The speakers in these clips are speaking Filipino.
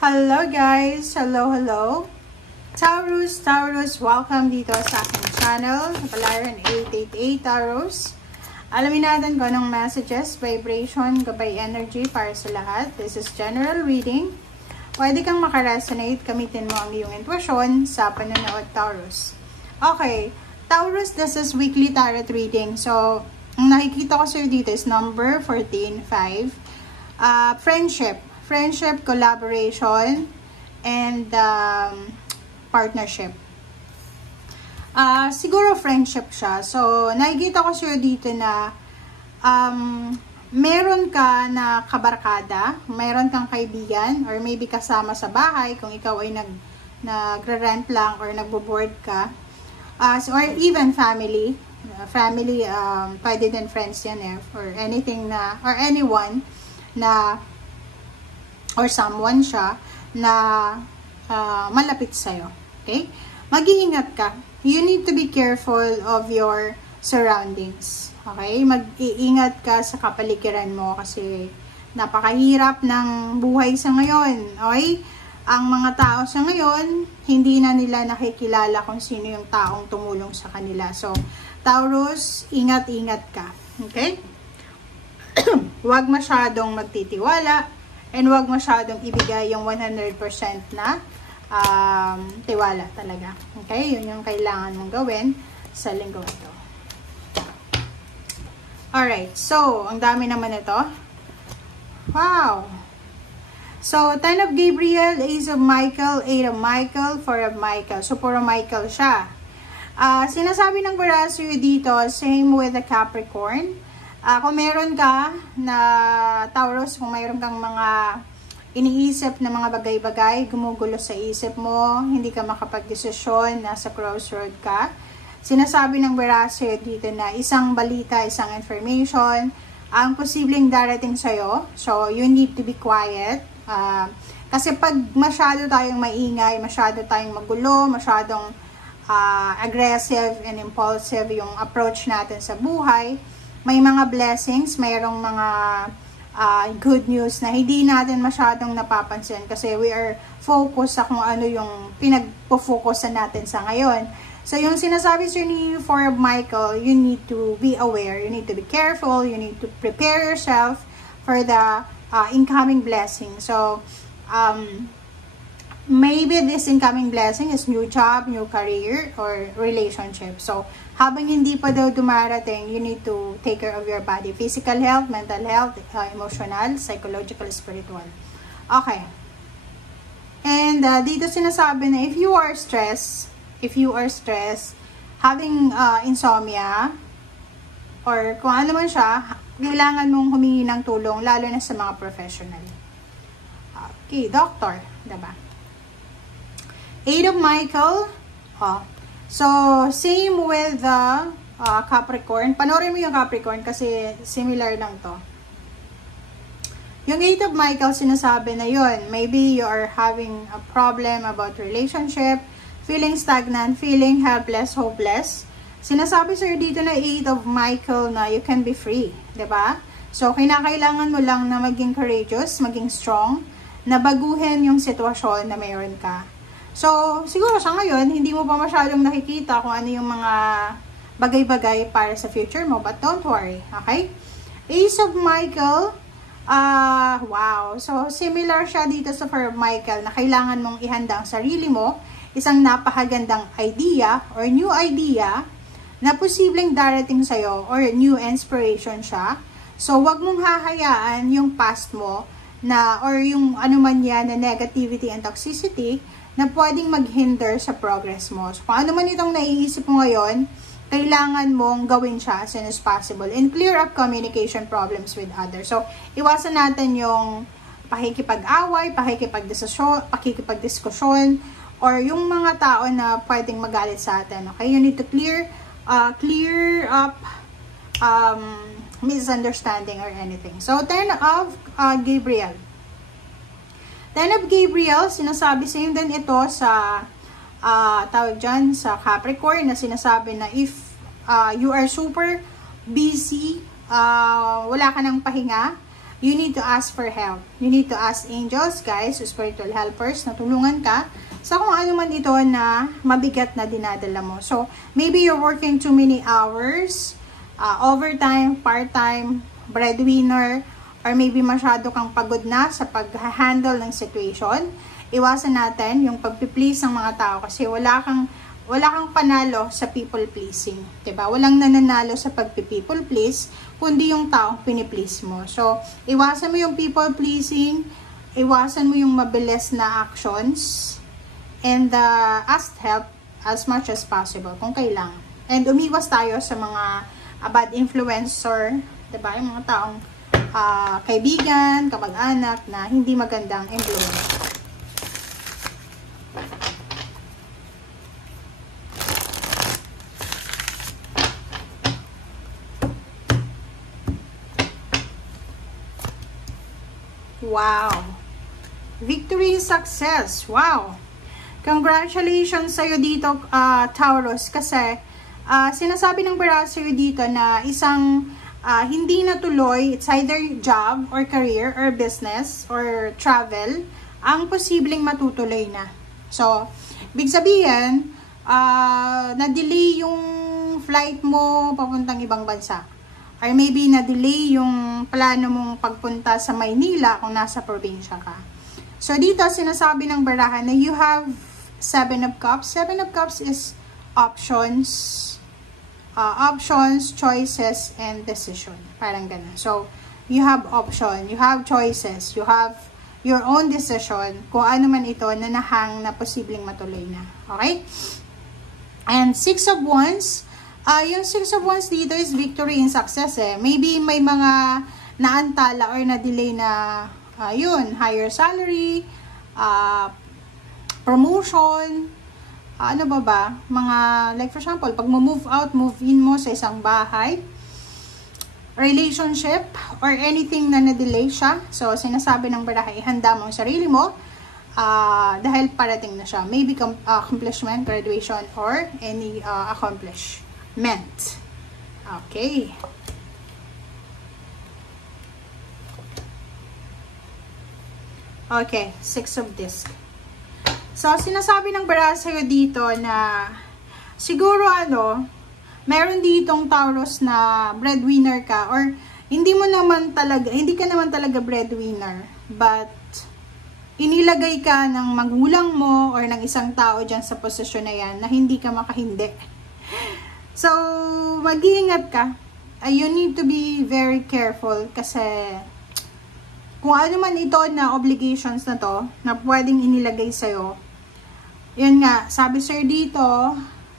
Hello guys! Hello! Taurus, welcome dito sa aking channel, Kapalaran 888 Taurus. Alamin natin kung anong messages, vibration, gabay energy para sa lahat. This is general reading. Pwede kang makaresonate, gamitin mo ang iyong intuition sa panonood, Taurus. Okay, Taurus, this is weekly tarot reading. So, ang nakikita ko sa'yo dito is number 14, 5. Friendship, collaboration, and partnership. Siguro friendship siya. So, nakikita ko siya dito na meron ka na kabarkada, meron kang kaibigan, or maybe kasama sa bahay kung ikaw ay nagre-rent lang or nagbo-board ka. Or even family. Pwede din friends yan or anything na, or anyone na or someone siya na malapit sa'yo. Okay? Mag-iingat ka. You need to be careful of your surroundings. Okay? Mag-iingat ka sa kapaligiran mo kasi napakahirap ng buhay sa ngayon. Okay? Ang mga tao sa ngayon, hindi na nila nakikilala kung sino yung taong tumulong sa kanila. So, Taurus, ingat-ingat ka. Okay? Huwag masyadong magtitiwala. And huwag masyadong ibigay yung 100% na tiwala talaga. Okay? Yun yung kailangan mong gawin sa linggo ito. Alright. So, ang dami naman ito. Wow! So, 10 of Gabriel, Ace of Michael, 8 of Michael, 4 of Michael. So, puro Michael siya. Sinasabi ng Barasyo dito, same with the Capricorn. Kung meron ka na Taurus, kung meron kang mga iniisip na mga bagay-bagay, gumugulo sa isip mo, hindi ka makapag-desisyon, nasa crossroad ka, sinasabi ng Barasyo dito na isang balita, isang information, ang posibleng darating sa'yo. So, you need to be quiet. Kasi pag masyado tayong maingay, masyado tayong magulo, masyadong aggressive and impulsive yung approach natin sa buhay, may mga blessings, mayroong mga good news na hindi natin masyadong napapansin kasi we are focused sa kung ano yung pinagpo-focusan natin sa ngayon. So, yung sinasabi sir ni 4 of Michael, you need to be aware, you need to be careful, you need to prepare yourself for the incoming blessing. So, maybe this incoming blessing is new job, new career, or relationship. So, habang hindi pa daw dumarating, you need to take care of your body. Physical health, mental health, emotional, psychological, spiritual. Okay. And dito sinasabi na if you are stressed, having insomnia, or kung ano man siya, kailangan mong humingi ng tulong, lalo na sa mga professional. Okay, doctor, diba? 8 of Michael, so, same with the Capricorn. Panoorin mo yung Capricorn kasi similar lang to. Yung 8 of Michael, sinasabi na yun, maybe you are having a problem about relationship, feeling stagnant, feeling helpless, hopeless. Sinasabi sir dito na 8 of Michael na you can be free. Diba? So, kinakailangan mo lang na maging courageous, maging strong, na baguhin yung sitwasyon na mayroon ka. So, siguro sa ngayon, hindi mo pa masyadong nakikita kung ano yung mga bagay-bagay para sa future mo. But don't worry, okay? Ace of Michael, wow. So, similar siya dito sa 4 of Michael na kailangan mong ihanda ang sarili mo, isang napakagandang idea or new idea na posibleng darating sa'yo or new inspiration siya. So, wag mong hahayaan yung past mo na or yung ano man yan na negativity and toxicity na pwedeng maghinder sa progress mo. So, kung ano man itong naiisip mo ngayon, kailangan mong gawin siya as soon as possible and clear up communication problems with others. So, iwasan natin yung pakikipag-away, pakikipag-diskusyon, or yung mga tao na pwedeng magalit sa atin. Okay? You need to clear up misunderstanding or anything. So, 10 of Gabriel. 10 of Gabriel, sinasabi sa yun din ito sa tawag dyan sa Capricorn na sinasabi na if you are super busy, wala ka ng pahinga, you need to ask for help. You need to ask angels, guys, spiritual helpers, na tulungan ka sa kung ano man ito na mabigat na dinadala mo. So, maybe you're working too many hours, overtime, part-time, breadwinner, or maybe masyado kang pagod na sa pag-handle ng situation. Iwasan natin yung pag-please ng mga tao kasi wala kang panalo sa people pleasing, 'di ba? Walang nananalo sa pag-people please, kundi yung taong piniplease mo. So, iwasan mo yung people pleasing, iwasan mo yung mabilis na actions, and ask help as much as possible kung kailangan. And umiwas tayo sa mga bad influencer, 'di ba? Yung mga taong kaibigan, kamag-anak na hindi magandang influence. Wow! Victory and success! Wow! Congratulations sa'yo dito, Taurus, kasi sinasabi ng bara sa'yo dito na isang hindi natuloy, it's either job or career or business or travel, ang posibleng matutuloy na. So, big sabihin, na-delay yung flight mo papuntang ibang bansa. Or maybe na-delay yung plano mong pagpunta sa Maynila kung nasa probinsya ka. So, dito sinasabi ng barahan na you have 7 of Cups. 7 of Cups is options, choices, and decision. Parang ganun. So, you have option, you have choices, you have your own decision kung ano man ito na nahang na posibleng matuloy na. Okay? And 6 of Wands, yung 6 of Wands dito is victory and success eh. Maybe may mga naantala or na-delay na yun, higher salary, promotion, ano ba? Mga, like for example, pag move out, move in mo sa isang bahay, relationship, or anything na na-delay siya. So, sinasabi ng baraha, ihanda mo ang sarili mo dahil parating na siya. Maybe accomplishment, graduation, or any accomplishment. Okay. Okay, 6 of Discs. So, sinasabi ng bara sa'yo dito na siguro meron ditong Taurus na breadwinner ka or hindi ka naman talaga breadwinner, but inilagay ka ng magulang mo or ng isang tao dyan sa posisyon na yan na hindi ka makahindi. So, mag-iingat ka. You need to be very careful kasi kung ano man ito na obligations na to na pwedeng inilagay sa'yo, yun nga, sabi sir dito,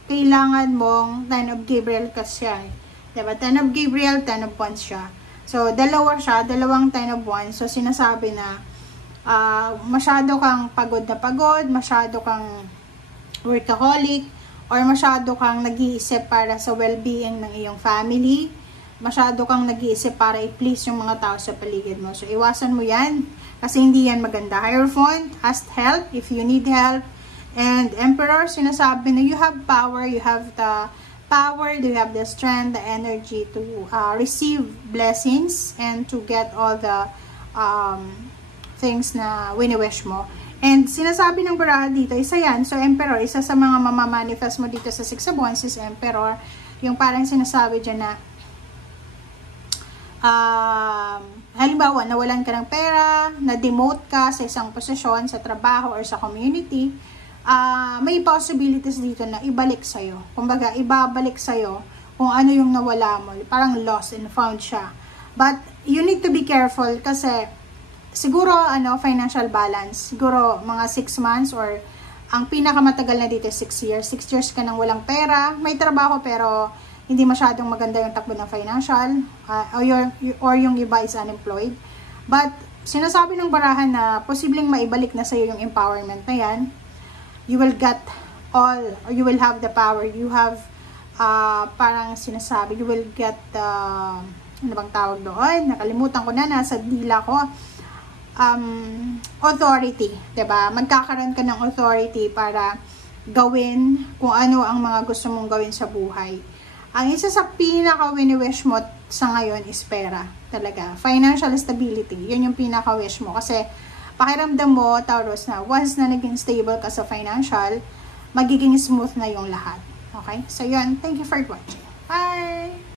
kailangan mong 10 of Gabriel kasi siya. Diba? 10 of Gabriel, 10 of Wands siya. So, dalawang 10 of Wands. So, sinasabi na masyado kang pagod na pagod, masyado kang workaholic, or masyado kang nag-iisip para sa well-being ng iyong family, masyado kang nag-iisip para i-please yung mga tao sa paligid mo. So, iwasan mo yan kasi hindi yan maganda. Hierophant, ask help if you need help. And Emperor, sinasabi na you have power, you have the power, you have the strength, the energy to receive blessings and to get all the things na wini-wish mo. And sinasabi ng baraha dito, isa yan. So, Emperor, isa sa mga mamamanifest mo dito sa 6 of Wands is Emperor. Yung parang sinasabi dyan na halimbawa, nawalan ka ng pera, na-demote ka sa isang posisyon, sa trabaho, or sa community, may possibilities dito na ibalik sa'yo. Kumbaga, ibabalik sa'yo kung ano yung nawala mo. Parang lost and found siya. But, you need to be careful kasi siguro, financial balance. Siguro, mga 6 months or ang pinakamatagal na dito 6 years. 6 years ka nang walang pera. May trabaho pero hindi masyadong maganda yung takbo ng financial. Or yung iba is unemployed. But, sinasabi ng barahan na posibleng maibalik na sa'yo yung empowerment na yan. You will get all, or you will have the power. You have, parang sinasabi, you will get, ano bang tawag doon? Nakalimutan ko na, nasa dila ko. Authority, 'di ba? Magkakaroon ka ng authority para gawin kung ano ang mga gusto mong gawin sa buhay. Ang isa sa pinaka wini-wish mo sa ngayon is pera. Talaga. Financial stability. Yun yung pinaka-wish mo. Kasi, pakiramdam mo, Taurus, na once na naging stable ka sa financial, magiging smooth na yung lahat. Okay? So, yun. Thank you for watching. Bye!